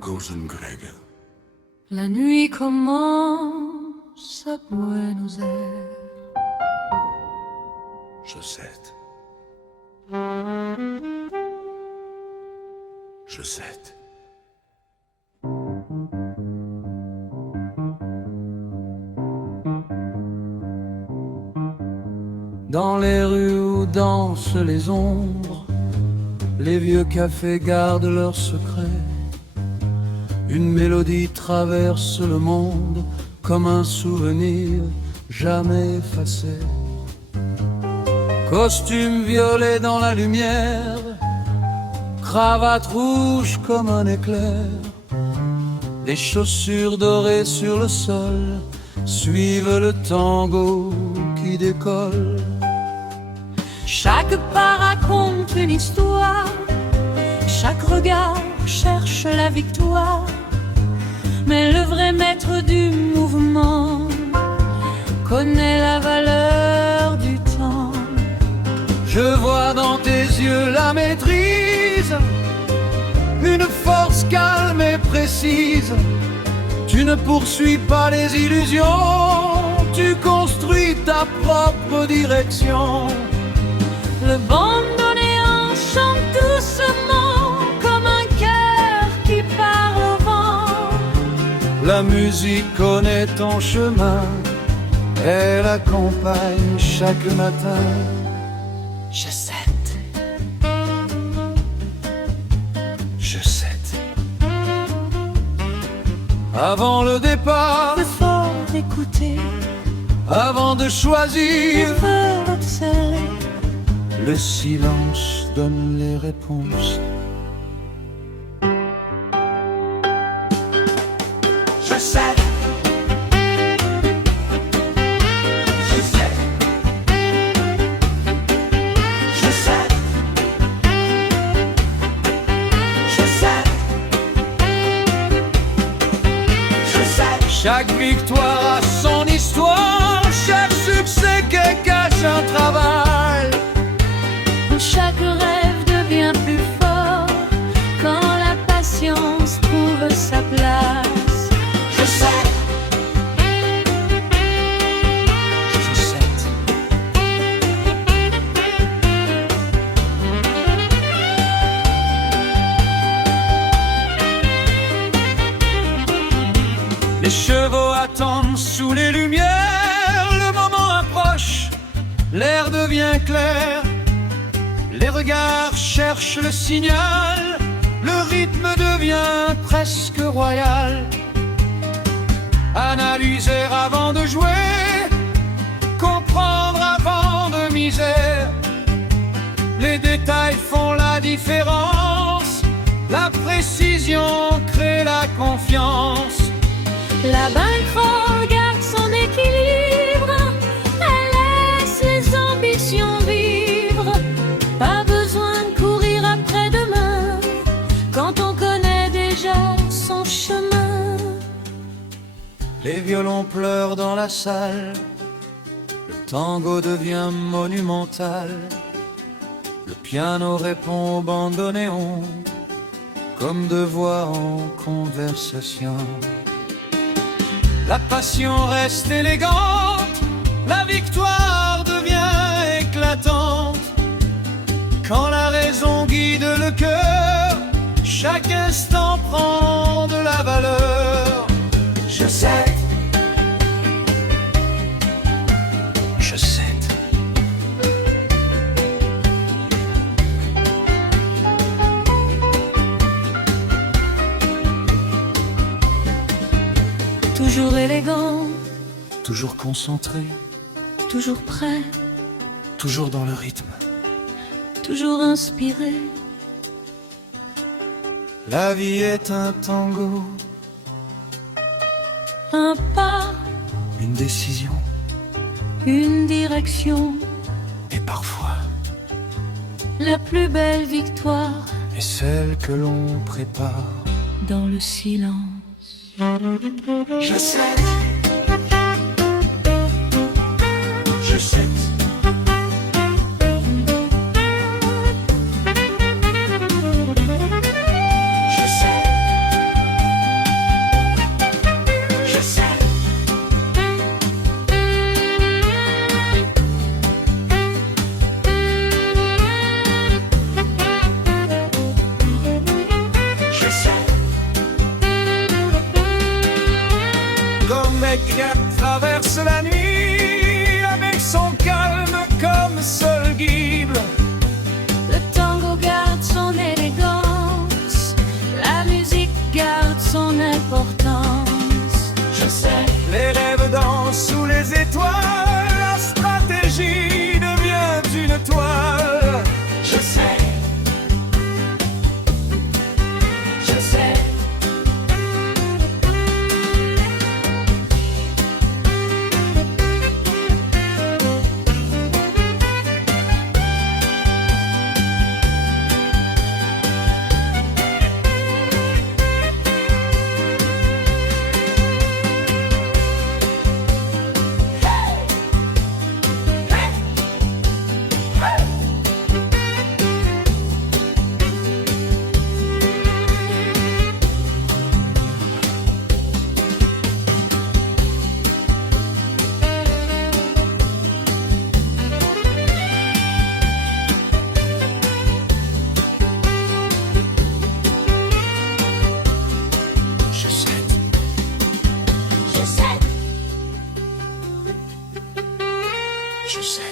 Golden Greg. La nuit commence à Buenos Aires. Josette. Josette. Dans les rues où dansent les ombres, les vieux cafés gardent leurs secrets. Une mélodie traverse le monde comme un souvenir jamais effacé. Costume violet dans la lumière, cravate rouge comme un éclair. Des chaussures dorées sur le sol suivent le tango qui décolle. Chaque pas raconte une histoire, chaque regard cherche la victoire. Mais le vrai maître du mouvement connaît la valeur du temps. Je vois dans tes yeux la maîtrise, une force calme et précise. Tu ne poursuis pas les illusions, tu construis ta propre direction. Le bandoneon chante doucement comme un cœur qui part au vent. La musique connaît ton chemin, elle accompagne chaque matin. Josette. Josette. Avant le départ, Le fort d'écouter, avant de choisir, le feu d'observer. le silence donne les réponses. Josette. Josette. Josette. Josette. Josette. Chaque victoire a son histoire, chaque succès qu'elle cache un travail. Chaque rêve devient plus fort quand la patience trouve sa place. Josette. Josette. Les chevaux attendent sous les lumières, le moment approche, l'air devient clair. Les regards cherchent le signal, le rythme devient presque royal. Analyser avant de jouer, comprendre avant de miser. Les détails font la différence, la précision crée la confiance. La bankroll garde son équilibre, elle laisse les ambitions vivre. Pas besoin de courir après demain quand on connaît déjà son chemin. Les violons pleurent dans la salle, le tango devient monumental. Le piano répond au bandoneon, comme deux voix en conversation. La passion reste élégante, la victoire devient éclatante. Quand la raison guide le cœur, chaque instant prend de la valeur. Josette. Josette. Toujours élégant, Toujours concentré, toujours prêt, toujours dans le rythme. toujours inspiré. La vie est un tango, Un pas, une décision, une direction, et parfois, la plus belle victoire est celle que l'on prépare. dans le silence. Josette. Josette. Josette. Rien traverse la nuit avec son calme comme seul guide. Le tango garde son élégance, la musique garde son importance. Je sais, Les rêves dansent sous les étoiles, la stratégie devient une toile. je sais. Je sais. Je sais. Je sais. Je sais.